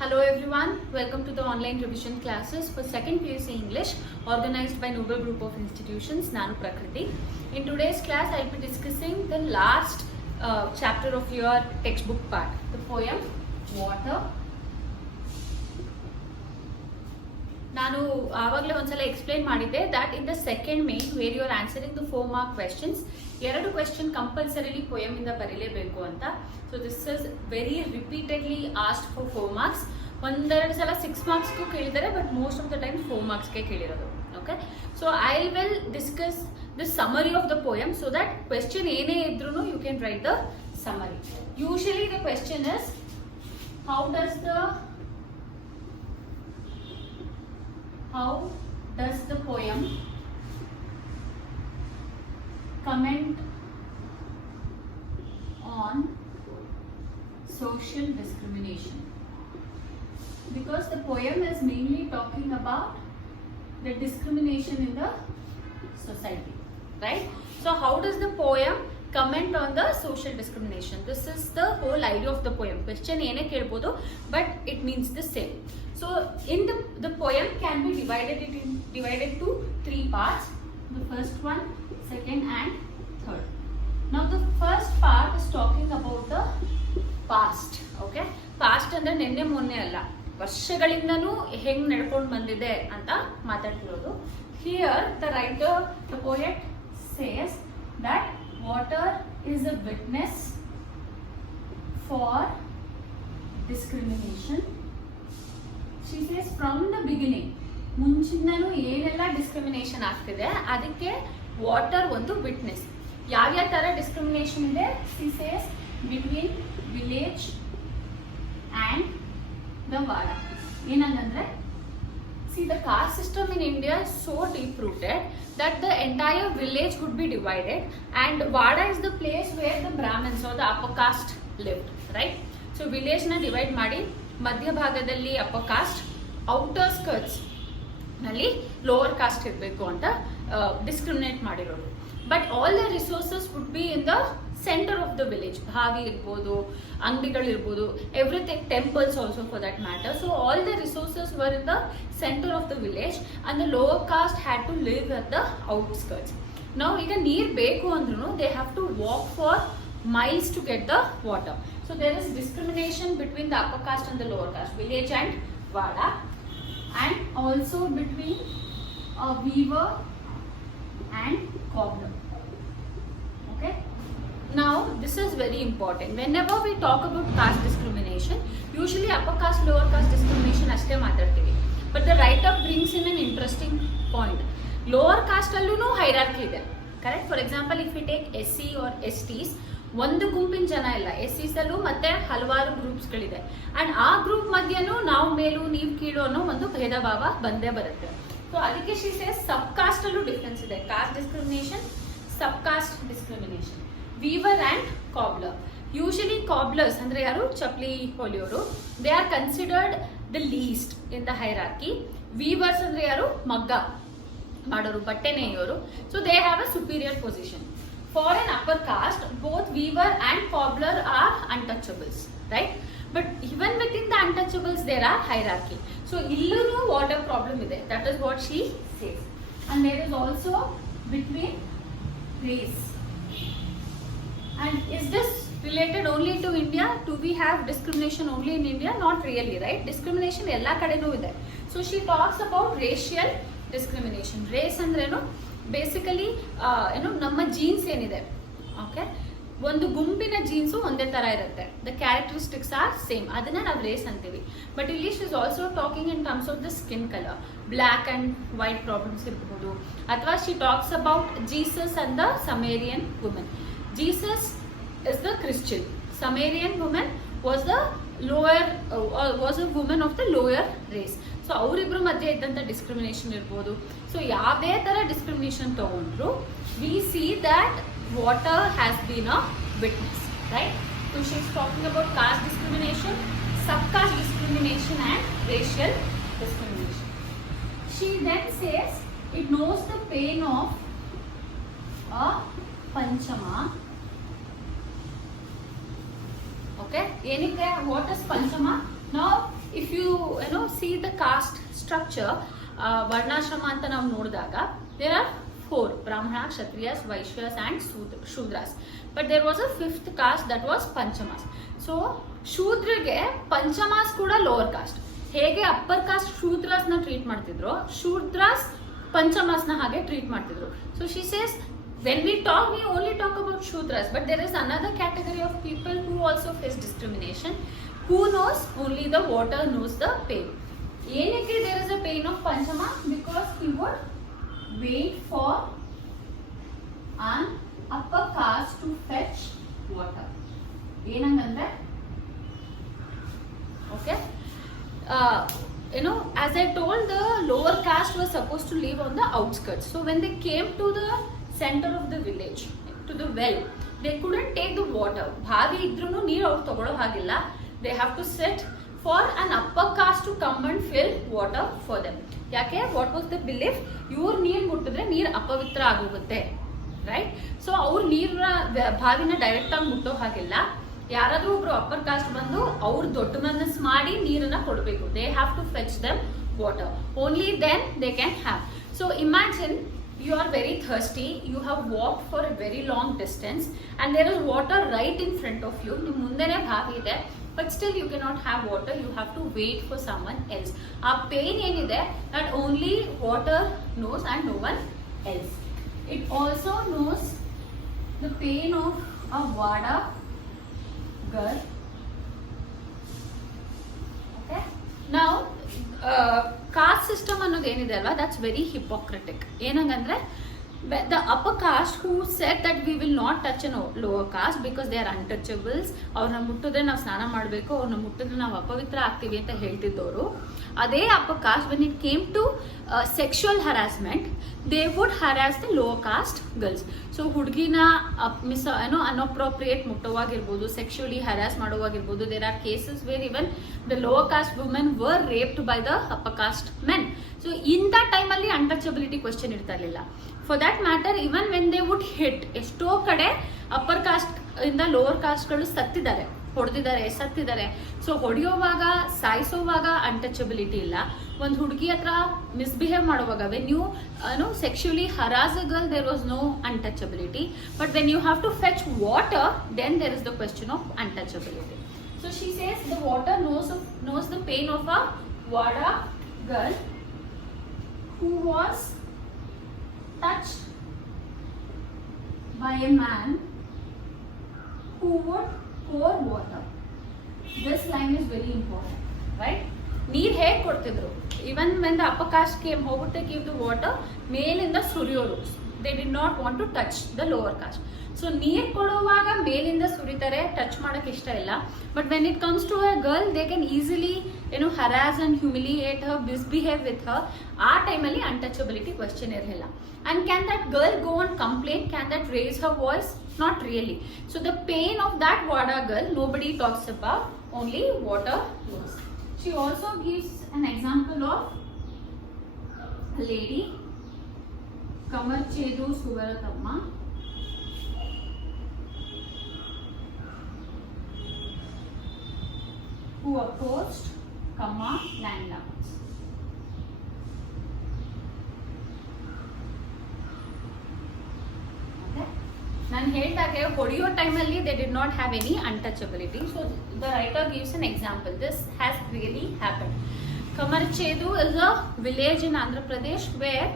Hello everyone, welcome to the online revision classes for 2nd PUC English organized by Noble Group of Institutions, Nanu Prakriti. In today's class, I will be discussing the last chapter of your textbook part, the poem Water. ನಾನು ಆವಾಗಲೇ ಒಂದ್ಸಲ explain ಮಾಡಿದ್ದೆ that in the second main where you are answering the 4 mark questions, 2 question compulsorily poem ಇಂದ ಬರೀಲೇಬೇಕು ಅಂತ. So this is very repeatedly asked for 4 marks. ಒಂದೆರಡು ಸಲ 6 marksಗೂ ಕೇಳಿದ್ದಾರೆ, but most of the time 4 marksಗೆ ಕೇಳಿರೋದು. Okay, so I will discuss the summary of the poem so that question ಏನೇ ಇದ್ರೂ you can write the summary. Usually the question is, how does the poem comment on social discrimination? Because the poem is mainly talking about the discrimination in the society, right? So how does the poem comment on the social discrimination? This is the whole idea of the poem. Question ene kelbodu, but it means the same. So in the poem can be divided to 3 parts. The first one, second and third. Now the first part is talking about the past. Okay, past ಅಂದ್ರೆ ನೆನ್ನೆ ಮೊನ್ನೆ ಅಲ್ಲ, ವರ್ಷಗಳಿಂದನೂ ಹೆಂಗ್ ನಡ್ಕೊಂಡು ಬಂದಿದೆ ಅಂತ ಮಾತಾಡ್ತಿರೋದು. Here the poet says that water is a witness for discrimination. She says from the beginning, ಮುಂಚಿಂದನೂ ಏನೆಲ್ಲ ಡಿಸ್ಕ್ರಿಮಿನೇಷನ್ ಆಗ್ತಿದೆ ಅದಕ್ಕೆ ವಾಟರ್ ಒಂದು ವಿಟ್ನೆಸ್. ಯಾವ್ಯಾವ ಥರ ಡಿಸ್ಕ್ರಿಮಿನೇಷನ್ ಇದೆ? she says between village and the Vada. ಏನಂದ್ರೆ, see, the caste system in India is so deep rooted that the entire village would be divided, and Vada is the place where the Brahmins or the upper caste lived, right? So village na divide ಮಾಡಿ ಮಧ್ಯ ಭಾಗದಲ್ಲಿ upper caste, outer skirts ನಲ್ಲಿ lower caste ಇರಬೇಕು ಅಂತ discriminate ಮಾಡಿರೋದು. But all the resources would be in the centre of the village. ಬಾವಿ ಇರ್ಬೋದು, ಅಂಗಡಿಗಳಿರ್ಬೋದು, everything, temples also for that matter. So all the resources were in the centre of the village and the lower caste had to live at the outskirts. ನಾವು ಈಗ ನೀರು ಬೇಕು ಅಂದ್ರೂ they have to walk for miles to get the water. So there is discrimination between the upper caste and the lower caste, village and Vada, and also between a weaver and cobbler. Okay, now this is very important. Whenever we talk about caste discrimination, usually upper caste lower caste discrimination ashte maatartivi, but the writer brings in an interesting point. Lower caste allೂ hierarchy ಇದೆ, correct? For example, if we take SC or STs, ಒಂದು ಗುಂಪಿನ ಜನ ಇಲ್ಲ, SCs ಅಲ್ಲೂ ಮತ್ತೆ ಹಲವಾರು ಗ್ರೂಪ್ಸ್ಗಳಿದೆ, and ಆ group ಮಧ್ಯನೂ ನಾವು ಮೇಲು ನೀವು ಕೀಳು ಅನ್ನೋ ಒಂದು ಭೇದ ಭಾವ ಬಂದೇ ಬರುತ್ತೆ. ಸೊ ಅದಕ್ಕೆ she says ಸಬ್ ಕಾಸ್ಟ್ ಅಲ್ಲೂ ಡಿಫ್ರೆನ್ಸ್ ಇದೆ. Caste discrimination, sub caste discrimination. Weaver and cobbler. Usually cobblers ಅಂದ್ರೆ ಯಾರು? ಚಪ್ಲಿ ಹೊಲಿಯೋರು. They are considered the least in the hierarchy. Weavers ಅಂದ್ರೆ ಯಾರು? ಮಗ್ಗ ಮಾಡೋರು, ಬಟ್ಟೆ ನೇಯೋರು. So they have a superior position. For an upper caste, both weaver and cobbler are untouchables, right? But even within the untouchables, there are hierarchy. So, illunu water problem ide. That is what she says. And there is also between race. And is this related only to India? Do we have discrimination only in India? Not really, right? Discrimination ella kadenu ide. So, she talks about racial discrimination. Race andrenu basically ನಮ್ಮ jeans ಏನಿದೆ, okay, ಒಂದು ಗುಂಪಿನ jeans ಒಂದೇ ಥರ ಇರುತ್ತೆ. The characteristics are same, ಅದನ್ನ ನಾವು race ಅಂತೀವಿ. ಬಟ್ ಇಲ್ಲಿ she is also talking in terms of the skin colour, black and white problems ಇರ್ಬೋದು. ಅಥವಾ she talks about Jesus and the Samaritan women. Jesus is the Christian, Samaritan women was a women of the lower race. So ಅವರಿಬ್ರು ಮಧ್ಯೆ ಇದ್ದಂಥ discrimination ಇರ್ಬೋದು. So ಯಾವುದೇ ಥರ discrimination ತಗೊಂಡ್ರು we see that water has been a witness, right? So she is talking about caste discrimination, sub caste discrimination and racial discrimination. She then says it knows the pain of a Panchama. Okay, ಏನಕ್ಕೆ? What is Panchama? Now if you see the caste structure, ವರ್ಣಾಶ್ರಮ ಅಂತ ನಾವು ನೋಡಿದಾಗ there are 4: Brahmana, Kshatriyas, Vaishyas and Shudras. But there was a 5th caste, that was Panchamas. So ಶೂದ್ರಗೆ ಪಂಚಮಾಸ್ ಕೂಡ lower cost. ಹೇಗೆ upper cost ಶೂದ್ರಾಸ್ ನ treat ಮಾಡ್ತಿದ್ರು, ಶೂದ್ರಾಸ್ ಪಂಚಮಾಸ್ ನ ಹಾಗೆ ಟ್ರೀಟ್ ಮಾಡ್ತಿದ್ರು. So she says when we talk, we only talk about Shudras, but there is another category of people who also face discrimination. Who knows? Only the water knows the pain. ಏನಕ್ಕೆ there is a pain of Panchama? Because he would wait for an upper caste to fetch water. ಏನಂದ್ರೆ okay, as I told, the lower caste was supposed to live on the outskirts. So when they came to the center of the village, to the well, they couldn't take the water. ಬಾವಿ ಇದ್ರೂ ನೀರು ಅವ್ರು ತಗೊಳ್ಳೋ ಹಾಗಿಲ್ಲ. They have to sit for an upper caste to come and fill water for them. ಯಾಕೆ? what was the belief? ಇವ್ರು ನೀರು ಮುಟ್ಟಿದ್ರೆ ನೀರು ಅಪವಿತ್ರ ಆಗೋಗುತ್ತೆ, ರೈಟ್? ಸೊ ಅವ್ರು ನೀರನ್ನ ಬಾವಿನ ಡೈರೆಕ್ಟ್ ಆಗಿ ಮುಟ್ಟೋ ಹಾಗಿಲ್ಲ. ಯಾರಾದ್ರೂ ಒಬ್ರು ಅಪ್ಪರ್ ಕಾಸ್ಟ್ ಬಂದು ಅವ್ರು ದೊಡ್ಡ ಮನಸ್ಸು ಮಾಡಿ ನೀರನ್ನ ಕೊಡಬೇಕು. They have to fetch them water. Only then they can have. So imagine you are very thirsty, you have walked for a very long distance and there is water right in front of you. ನಿಮ್ಮ ಮುಂದೆನೇ ಬಾವಿ ಇದೆ, but still you cannot have water. You have to wait for someone else. ಆ pain ಏನಿದೆ, that only water knows and no one else. It also knows the pain of a Vada girl. Okay, now caste system ಅನ್ನೋದು ಏನಿದೆ ಅಲ್ವಾ, that's very hypocritic. ಏನಂಗಂದ್ರೆ the upper caste who said that we will not touch a lower caste because they are untouchables, ಅವ್ರನ್ನ ಮುಟ್ಟಿದ್ರೆ ನಾವು ಸ್ನಾನ ಮಾಡಬೇಕು, ಅವ್ರನ್ನ ಮುಟ್ಟಿದ್ರೆ ನಾವು ಅಪವಿತ್ರ ಆಗ್ತೀವಿ ಅಂತ ಹೇಳ್ತಿದ್ದವರು, ಅದೇ upper caste when it came to sexual harassment, they would harass the lower caste girls. So ಹುಡುಗಿನ ಅನ್ಅಪ್ರೋಪ್ರಿಯೇಟ್ ಮುಟ್ಟೋವಾಗಿರ್ಬೋದು, ಸೆಕ್ಷುಯಲಿ ಹರಾಸ್ ಮಾಡೋವಾಗಿರ್ಬೋದು. There are cases where even the lower caste women were raped by the upper caste men. So ಇಂಥ ಟೈಮಲ್ಲಿ untouchability question ಇರ್ತಾ ಇರಲಿಲ್ಲ. For that matter, even when they would hit, ಎಷ್ಟೋ ಕಡೆ upper caste ಇಂದ lower ಕಾಸ್ಟ್ಗಳು ಸತ್ತಿದ್ದಾರೆ, ಹೊಡೆದಿದ್ದಾರೆ, ಸತ್ತಿದ್ದಾರೆ. ಸೊ ಹೊಡೆಯೋವಾಗ, ಸಾಯಿಸೋವಾಗ ಅನ್ಟಚಬಿಲಿಟಿ ಇಲ್ಲ. ಒಂದು ಹುಡುಗಿ ಹತ್ರ ಮಿಸ್ಬಿಹೇವ್ ಮಾಡುವಾಗ, when you sexually harass a girl, there was no untouchability. But when you have to fetch water, then there is the question of untouchability. So she says the water knows the pain of a Vada girl who was touched by a man who would pour water. This line is very important, right? ನೀರ್ ಹೇಗೆ ಕೊಡ್ತಿದ್ರು? Even when the upper caste came, how would they give the water? ಮೇಲಿಂದ ಸುರಿಯೋರು. They did not want to touch the lower caste. So ನೀರ್ ಕೊಡುವಾಗ ಮೇಲಿಂದ ಸುರಿತಾರೆ, touch ಮಾಡಕ್ ಇಷ್ಟ ಇಲ್ಲ. But when it comes to a girl, they can easily harass and humiliate her, misbehave with her. ಆ ಟೈಮಲ್ಲಿ ಅನ್ಟಚಬಿಲಿಟಿ ಕ್ವೆಶ್ಚನ್ ಇರಲಿಲ್ಲ. And can that girl go and complain? Can that raise her voice? Not really. So the pain of that Vada girl, nobody talks about, only water knows. She also gives an example of a lady, Kamarchedu Suvaratamma, who opposed Kama landlords. ನಾನು ಹೇಳಿದಾಗೆ ಹೊಡೆಯೋ ಟೈಮಲ್ಲಿ they did not have any untouchability. So the writer gives an example. This has really happen. Kamarchedu is a village in Andhra Pradesh where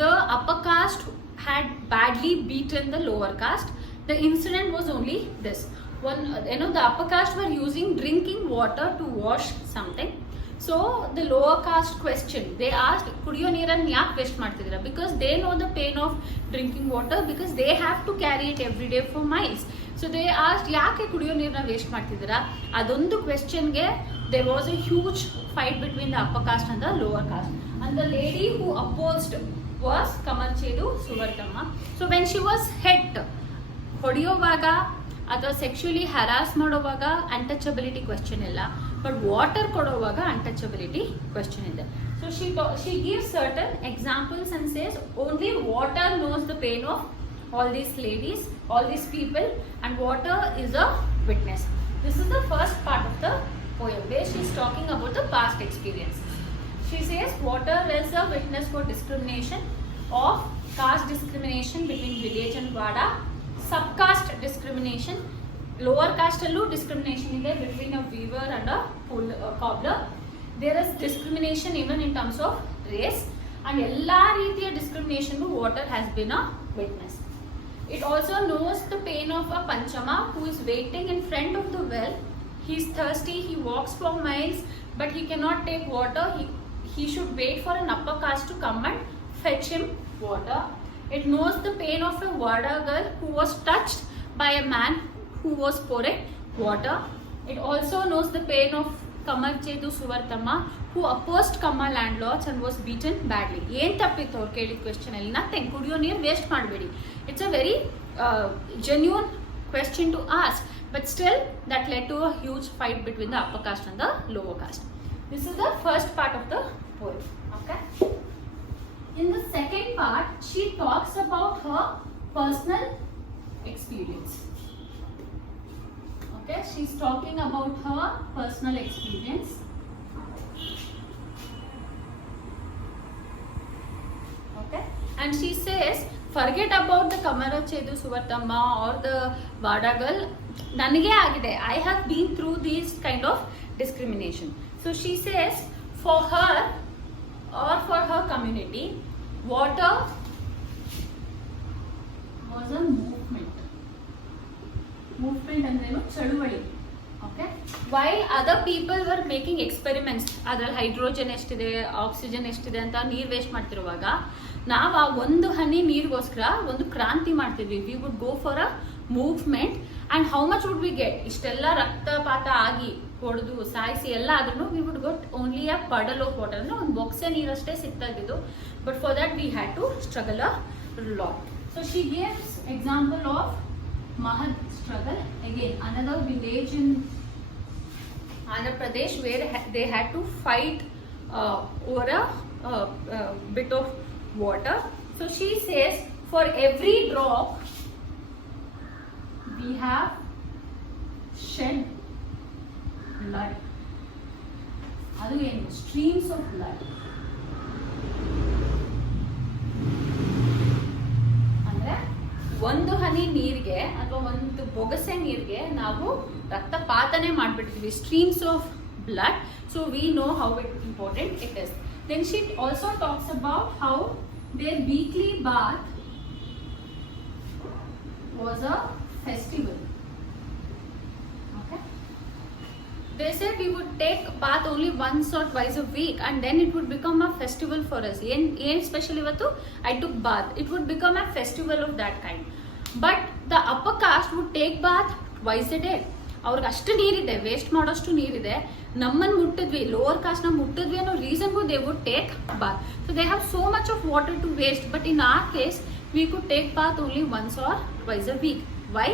the upper caste had badly beaten the lower caste. The incident was only this. The upper caste were using drinking water to wash something. So the lower caste questioned. They asked, ಕುಡಿಯೋ ನೀರನ್ನು ಯಾಕೆ waste ಮಾಡ್ತಿದ್ದೀರಾ? Because they know the pain of drinking water, because they have to carry it every day for miles. So they asked, ಯಾಕೆ ಕುಡಿಯೋ ನೀರನ್ನ waste ಮಾಡ್ತಿದ್ದೀರಾ? ಅದೊಂದು ಕ್ವೆಶ್ಚನ್ಗೆ there was a huge fight between the upper caste and the lower caste. And the lady who opposed was Kamarchedu Suvaratamma. So when she was hit, ಹೊಡೆಯೋವಾಗ ಅಥವಾ sexually ಹರಾಸ್ ಮಾಡೋವಾಗ untouchability question ಇಲ್ಲ. But water ಕೊಡುವಾಗ untouchability question ಇದೆ. So she gives certain examples and says only water knows the pain of all these ladies, all these people, and water is a witness. This is the first part of the poem where she talking about the past experiences. She says water is a witness for discrimination of caste discrimination between village and Vada, subcaste discrimination, lower caste allu discrimination ide between a weaver and a cobbler. There is discrimination even in terms of race, and ella reethiya discrimination water has been a witness. It also knows the pain of a Panchama who is waiting in front of the well. He is thirsty, he walks for miles, but he cannot take water. He should wait for an upper caste to come and fetch him water. It knows the pain of a Vada girl who was touched by a man who was pouring water. It also knows the pain of Kamar Chedu Suvartama who opposed Kamma landlords and was beaten badly. Yen tappittu avaru kelid question alli nothing. Kudiyo neer waste madbedi. It's a very genuine question to ask, but still that led to a huge fight between the upper caste and the lower caste. This is the first part of the poem. Okay. In the second part, she talks about her personal experience. Okay, she's talking about her personal experience. Okay, and she says, forget about the Kamara Chedu Suvartama or the Vada girl. Nanage agide. I have been through these kind of discrimination. So she says, for her or for her community, water was a movement. Movement andrenu chaduvali. Okay. While other people were making experiments, adral hydrogen ಎಷ್ಟಿದೆ, oxygen ಎಷ್ಟಿದೆ ಅಂತ ನೀರು waste ಮಾಡ್ತಿರುವಾಗ ನಾವು ಆ ಒಂದು ಹನಿ ನೀರಿಗೋಸ್ಕರ ಒಂದು ಕ್ರಾಂತಿ ಮಾಡ್ತಿದ್ವಿ. We would go for a movement and how much would we get? ಇಷ್ಟೆಲ್ಲ ರಕ್ತಪಾತ ಆಗಿ ಹೊಡೆದು ಸಾಯಿಸಿ ಎಲ್ಲ ಆದ್ರೂ we would get only a puddle of water, ಅಂದ್ರೆ ಒಂದು ಬೊಕ್ಸೆ ನೀರಷ್ಟೇ ಸಿಗ್ತಾ ಇದ್ದಿದ್ದು. But for that we had to struggle a lot. So she gives example of Mahad struggle. Again, another village in Andhra Pradesh where they had to fight over a bit of water. So she says, for every drop we have shed blood. Adu enu streams of blood. ಒಂದು ಹನಿ ನೀರಿಗೆ ಅಥವಾ ಒಂದು ಬೊಗಸೆ ನೀರಿಗೆ ನಾವು ರಕ್ತಪಾತನೆ ಮಾಡ್ಬಿಡ್ತೀವಿ, streams of blood. So we know how important it is. Then she also talks about how their weekly bath was a festival. Okay, they said we would take bath only once or twice a week and then it would become a festival for us. Yen special ivattu I took bath, it would become a festival of that kind. But the upper caste would take bath twice a day. ಅವ್ರಿಗೆ ಅಷ್ಟು ನೀರಿದೆ, waste ಮಾಡೋಷ್ಟು ನೀರಿದೆ. ನಮ್ಮನ್ನು ಮುಟ್ಟಿದ್ವಿ, lower ಕಾಸ್ಟ್ನ ಮುಟ್ಟಿದ್ವಿ ಅನ್ನೋ ರೀಸನ್ಗೂ they would take bath. So they have so much of water to waste. But in our case we could take bath only once or twice a week. Why?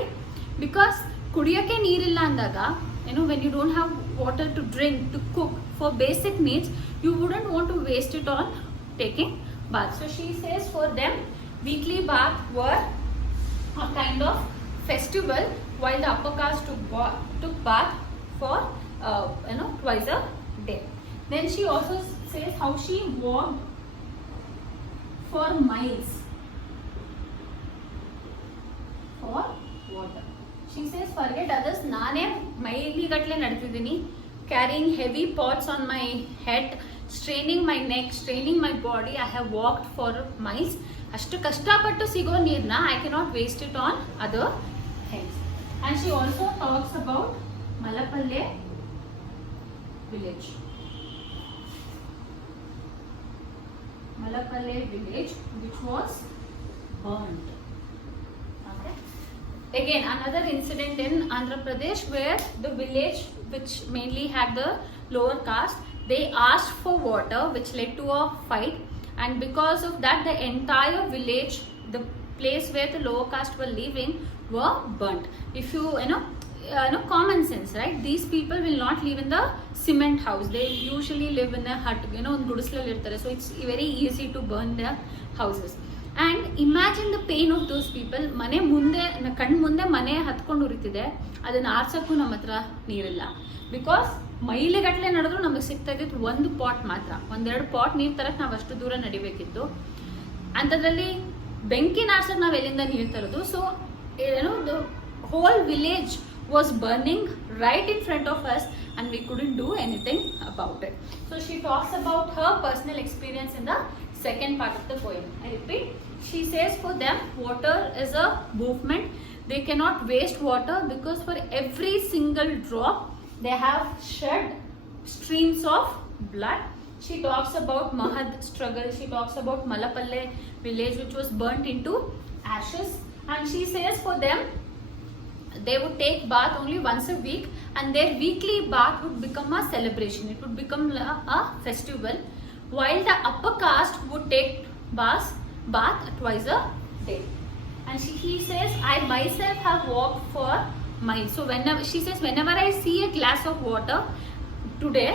Because ಕುಡಿಯೋಕ್ಕೆ ನೀರಿಲ್ಲ ಅಂದಾಗ, when you don't have water to drink, to cook, for basic needs, you wouldn't want to waste it on taking bath. So she says for them weekly bath were a kind of festival, while the upper caste took bath for twice a day. Then she also says how she walked for miles for water. She says, forget others, ನಾನೇ ಮೈಲಿಗಟ್ಟಲೆ ನಡೆತಿದ್ದೀನಿ, carrying heavy pots on my head, straining my neck, straining my body. I have walked for miles. ಅಷ್ಟು ಕಷ್ಟಪಟ್ಟು ಸಿಗೋ ನೀರನ್ನ I cannot waste it on other things. And she also talks about Malapalle village. Malapalle village which was burned. Okay. Again, another incident in Andhra Pradesh where the village which mainly had the lower caste, they asked for water, which led to a fight, and because of that the entire village, the place where the lower caste were living, were burnt. If you know common sense, right? These people will not live in the cement house. They usually live in a hut, ಒಂದು ಗುಡಿಸಲಲ್ಲಿ ಇರ್ತಾರೆ. So it's very easy to burn their houses. And imagine the pain of those people. ಮನೆ ಮುಂದೆ ಕಣ್ಣು ಮುಂದೆ ಮನೆ ಹತ್ಕೊಂಡು ಉರಿತಿದೆ, ಅದನ್ನು ಆರ್ಸೋಕ್ಕೂ ನಮ್ಮ ಹತ್ರ ನೀರಿಲ್ಲ. ಬಿಕಾಸ್ ಮೈಲಿಗಟ್ಟಲೆ ನಡೆದ್ರು ನಮಗೆ ಸಿಗ್ತಾ ಇದ್ದಿದ್ದು ಒಂದು ಪಾಟ್ ಮಾತ್ರ. ಒಂದೆರಡು ಪಾಟ್ ನೀರು ತರಕ್ಕೆ ನಾವು ಅಷ್ಟು ದೂರ ನಡಿಬೇಕಿತ್ತು. ಅಂಥದ್ರಲ್ಲಿ ಬೆಂಕಿ ನಾರ್ಸಕ್ಕೆ ನಾವು ಎಲ್ಲಿಂದ ನೀರು ತರೋದು? ಸೊ ಏನು, the whole village was burning right in front of us and we couldn't do anything about it. So she talks about her personal experience in the second part of the poem. I repeat, she says for them water is a movement. They cannot waste water because for every single drop they have shed streams of blood. She talks about Mahad struggle. She talks about Malapalle village which was burnt into ashes, and she says for them they would take bath only once a week and their weekly bath would become a celebration. It would become a festival, while the upper caste would take bath twice a day. And he says, I myself have walked for miles. So whenever she says, whenever I see a glass of water today,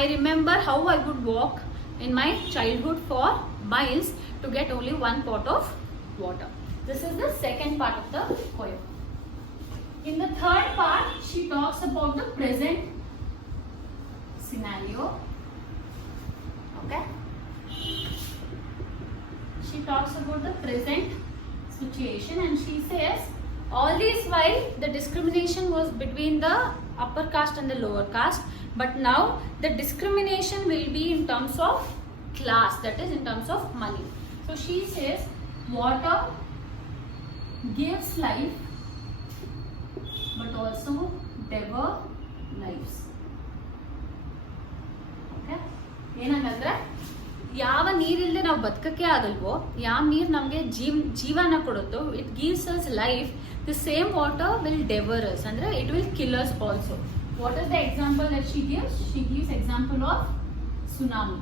I remember how I would walk in my childhood for miles to get only one pot of water. This is the second part of the poem. In the third part, she talks about the present scenario. Okay? She talks about the present situation and she says, all this while the discrimination was between the upper caste and the lower caste, but now the discrimination will be in terms of class, that is in terms of money. So she says, water gives life but also devour lives. Okay? ಏನಂದ್ರೆ ಯಾವ ನೀರಿಲ್ಲದೆ ನಾವು ಬದುಕಕ್ಕೆ ಆಗಲ್ವೋ, ಯಾವ ನೀರು ನಮಗೆ ಜೀವನ ಕೊಡುತ್ತೋ, it gives us life, the same water will devour us, ಅಂದ್ರೆ it will kill us also. What is the example that she gives? She gives example of tsunami.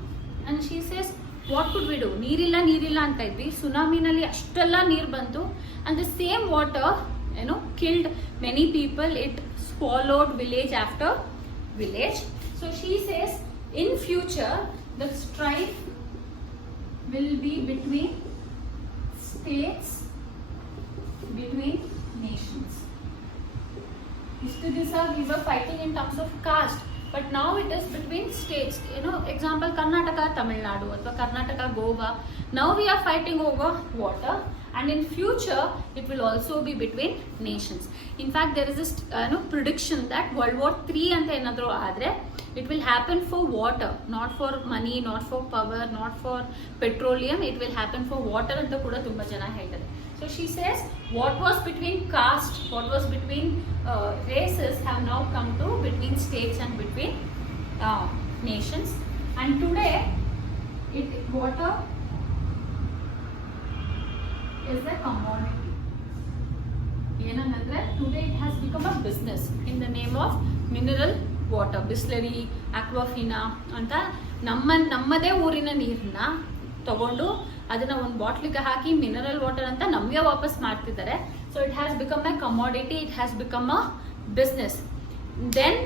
And she says, what could we do? ನೀರಿಲ್ಲ ಅಂತ ಇದ್ವಿ, ಸುನಾಮಿನಲ್ಲಿ ಅಷ್ಟೆಲ್ಲ ನೀರು ಬಂತು, and the same water killed many people. It swallowed village after village. So she says, in future the strife will be between states, between nations. We were fighting in terms of caste, but now it is between states. Example, Karnataka Tamil Nadu or Karnataka Goa. Now we are fighting over water, and in future it will also be between nations. In fact, there is this prediction that World War III ante enadru aadre it will happen for water, not for money, not for power, not for petroleum. It will happen for water anta kuda tumba jana ಹೇಳ್ತಾರೆ. So she says, what was between caste, what was between races have now come to between states and between nations. And today water is a commodity. ಏನಂದ್ರೆ today it has become a business in the name of mineral water, Bisleri, Aquafina ಅಂತ ನಮ್ಮದೇ ಊರಿನ ನೀರನ್ನ ತಗೊಂಡು ಅದನ್ನ ಒಂದು ಬಾಟ್ಲಿಗೆ ಹಾಕಿ mineral water ಅಂತ ನಮಗೆ ವಾಪಸ್ ಮಾಡ್ತಿದ್ದಾರೆ. So it has become a commodity, it has become a business. Then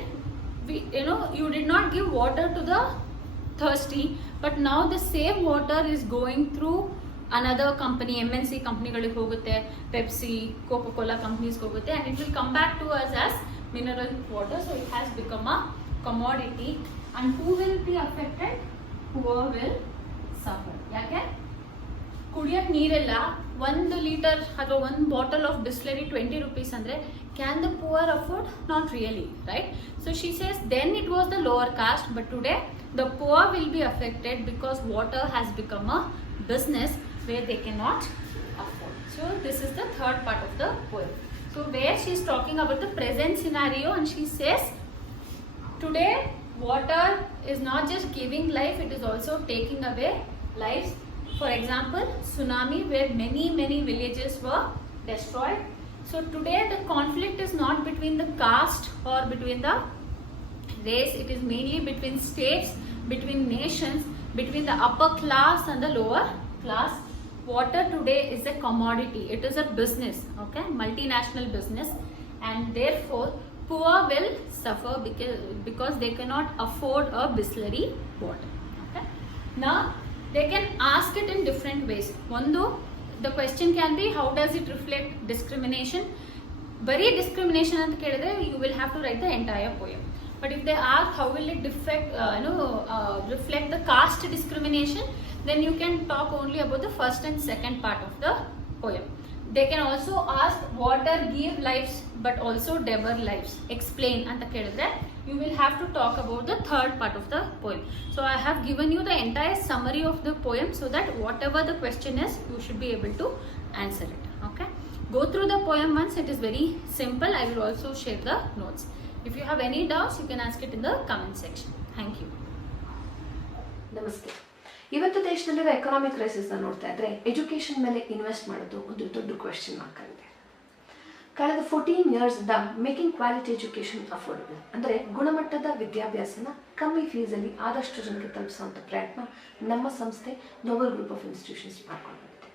you did not give water to the thirsty, but now the same water is going through another company, MNC ಕಂಪ್ನಿಗಳಿಗೆ ಹೋಗುತ್ತೆ, Pepsi, Coca-Cola ಕಂಪ್ನೀಸ್ಗೆ ಹೋಗುತ್ತೆ, and it will come back to us as mineral water. So it has become a commodity, and who will be affected? Poor will suffer. ಯಾಕೆ? ಕುಡಿಯೋಕೆ ನೀರಿಲ್ಲ, 1 litre ಅಥವಾ 1 bottle of Bisleri 20 rupees ಅಂದ್ರೆ can the poor afford? Not really, right? So she says, then it was the lower caste, but today the poor will be affected because water has become a business where they cannot afford. So this is the third part of the poem. So where she is talking about the present scenario, and she says, today water is not just giving life, it is also taking away lives. For example, tsunami, where many villages were destroyed. So today the conflict is not between the caste or between the race, it is mainly between states, between nations, between the upper class and the lower class. Water today is a commodity, it is a business, okay, multinational business, and therefore poor will suffer because they cannot afford a bislary water. Okay, now they can ask it in different ways. One, the question can be how does it reflect discrimination. ಬರೀ discrimination ಅಂತ ಕೇಳಿದ್ರೆ you will have to write the entire poem. But if they ask how will it reflect the caste discrimination, then you can talk only about the first and second part of the poem. They can also ask water give lives but also devour lives. Explain anta kelidre you will have to talk about the third part of the poem. So I have given you the entire summary of the poem so that whatever the question is, you should be able to answer it. Okay, go through the poem once. It is very simple. I will also share the notes. If you have any doubts, you can ask it in the comment section. Thank you. ನಮಸ್ತೆ. ಇವತ್ತು ದೇಶದಲ್ಲಿರೋ economic ಕ್ರೈಸಿಸ್ನ ನೋಡ್ತಾ ಇದ್ರೆ education ಮೇಲೆ invest ಮಾಡೋದು ಒಂದು ದೊಡ್ಡ question mark ಆಗಿದೆ. ಕಳೆದ 14 ಇಯರ್ಸ್ದ ಮೇಕಿಂಗ್ ಕ್ವಾಲಿಟಿ ಎಜುಕೇಷನ್ ಅಫೋರ್ಡಬಲ್ ಅಂದರೆ ಗುಣಮಟ್ಟದ ವಿದ್ಯಾಭ್ಯಾಸನ ಕಮ್ಮಿ ಫೀಸಲ್ಲಿ ಆದಷ್ಟು ಜನಕ್ಕೆ ತಲುಪಿಸುವಂಥ ಪ್ರಯತ್ನ ನಮ್ಮ ಸಂಸ್ಥೆ ನೋಬಲ್ ಗ್ರೂಪ್ ಆಫ್ ಇನ್ಸ್ಟಿಟ್ಯೂಷನ್ಸ್ ಮಾಡ್ಕೊಂಡು ಬಂದಿದೆ.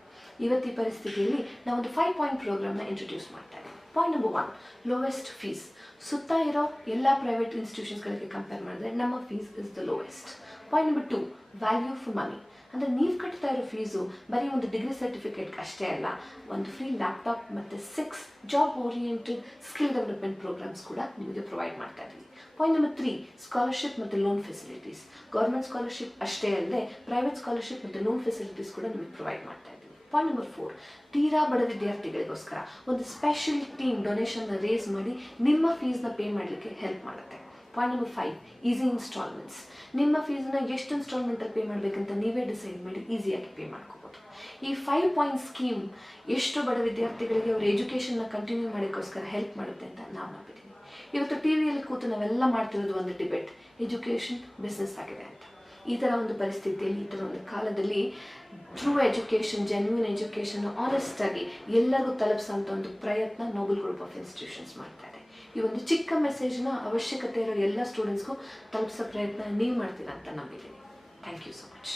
ಇವತ್ತು ಈ ಪರಿಸ್ಥಿತಿಯಲ್ಲಿ ನಾವೊಂದು 5 ಪಾಯಿಂಟ್ ಪ್ರೋಗ್ರಾಮ್ನ ಇಂಟ್ರೊಡ್ಯೂಸ್ ಮಾಡ್ತಾ ಇದ್ದೀವಿ. Point number 1, lowest fees. ಸುತ್ತ ಇರೋ ಎಲ್ಲ ಪ್ರೈವೇಟ್ ಇನ್ಸ್ಟಿಟ್ಯೂಷನ್ಸ್ಗಳಿಗೆ ಕಂಪೇರ್ ಮಾಡಿದ್ರೆ ನಮ್ಮ fees is the lowest. Point number 2, value for money. ಅಂದರೆ ನೀವು ಕಟ್ತಾ ಇರೋ ಫೀಸು ಬರೀ ಒಂದು ಡಿಗ್ರಿ ಸರ್ಟಿಫಿಕೇಟ್ ಅಷ್ಟೇ ಅಲ್ಲ, ಒಂದು ಫ್ರೀ ಲ್ಯಾಪ್ಟಾಪ್ ಮತ್ತು 6 job oriented skill development programs ಕೂಡ ನಿಮಗೆ ಪ್ರೊವೈಡ್ ಮಾಡ್ತಾ ಇದ್ದೀವಿ. ಪಾಯಿಂಟ್ ನಂಬರ್ 3, ಸ್ಕಾಲರ್ಶಿಪ್ ಮತ್ತು ಲೋನ್ ಫೆಸಿಲಿಟೀಸ್. ಗೌರ್ಮೆಂಟ್ ಸ್ಕಾಲರ್ಶಿಪ್ ಅಷ್ಟೇ ಅಲ್ಲದೆ ಪ್ರೈವೇಟ್ ಸ್ಕಾಲರ್ಶಿಪ್ ಮತ್ತು ಲೋನ್ ಫೆಸಿಲಿಟೀಸ್ ಕೂಡ ನಿಮಗೆ ಪ್ರೊವೈಡ್ ಮಾಡ್ತಾ ಇದ್ದೀವಿ. ಪಾಯಿಂಟ್ ನಂಬರ್ 4, ತೀರಾ ಬಡ ವಿದ್ಯಾರ್ಥಿಗಳಿಗೋಸ್ಕರ ಒಂದು ಸ್ಪೆಷಲ್ ಟೀಮ್ ಡೊನೇಷನ್ನ ರೇಸ್ ಮಾಡಿ ನಿಮ್ಮ ಫೀಸ್ನ ಪೇ ಮಾಡಲಿಕ್ಕೆ ಹೆಲ್ಪ್ ಮಾಡುತ್ತೆ. Point number 5, easy instalments. ನಿಮ್ಮ ಫೀಸ್ನ ಎಷ್ಟು ಇನ್ಸ್ಟಾಲ್ಮೆಂಟಲ್ಲಿ ಪೇ ಮಾಡಬೇಕಂತ ನೀವೇ ಡಿಸೈಡ್ ಮಾಡಿ ಈಸಿಯಾಗಿ ಪೇ ಮಾಡ್ಕೋಬೋದು. ಈ 5 ಪಾಯಿಂಟ್ ಸ್ಕೀಮ್ ಎಷ್ಟು ಬಡ ವಿದ್ಯಾರ್ಥಿಗಳಿಗೆ ಅವರ ಎಜುಕೇಷನ್ನ ಕಂಟಿನ್ಯೂ ಮಾಡೋಕ್ಕೋಸ್ಕರ ಹೆಲ್ಪ್ ಮಾಡುತ್ತೆ ಅಂತ ನಾವು ನಂಬಿದ್ದೀವಿ. ಇವತ್ತು ಟಿವಿಯಲ್ಲಿ ಕೂತು ನಾವೆಲ್ಲ ಮಾಡ್ತಿರೋದು ಒಂದು ಡಿಬೇಟ್, ಎಜುಕೇಷನ್ ಬಿಸ್ನೆಸ್ ಆಗಿದೆ ಅಂತ. ಈ ಥರ ಒಂದು ಪರಿಸ್ಥಿತಿಯಲ್ಲಿ, ಈ ಥರ ಒಂದು ಕಾಲದಲ್ಲಿ true education, genuine education honest ಆಗಿ ಎಲ್ಲರಿಗೂ ತಲುಪಿಸೋಂಥ ಒಂದು ಪ್ರಯತ್ನ ನೋಬಲ್ ಗ್ರೂಪ್ ಆಫ್ ಇನ್ಸ್ಟಿಟ್ಯೂಷನ್ಸ್ ಮಾಡ್ತಾ ಇದೆ. ಈ ಒಂದು ಚಿಕ್ಕ ಮೆಸೇಜ್ನ ಅವಶ್ಯಕತೆ ಇರೋ ಎಲ್ಲ ಸ್ಟೂಡೆಂಟ್ಸ್ಗೂ ತಲುಪಿಸೋ ಪ್ರಯತ್ನ ನೀವು ಮಾಡ್ತೀರಾ ಅಂತ ನಂಬಿದ್ದೀನಿ. Thank you so much.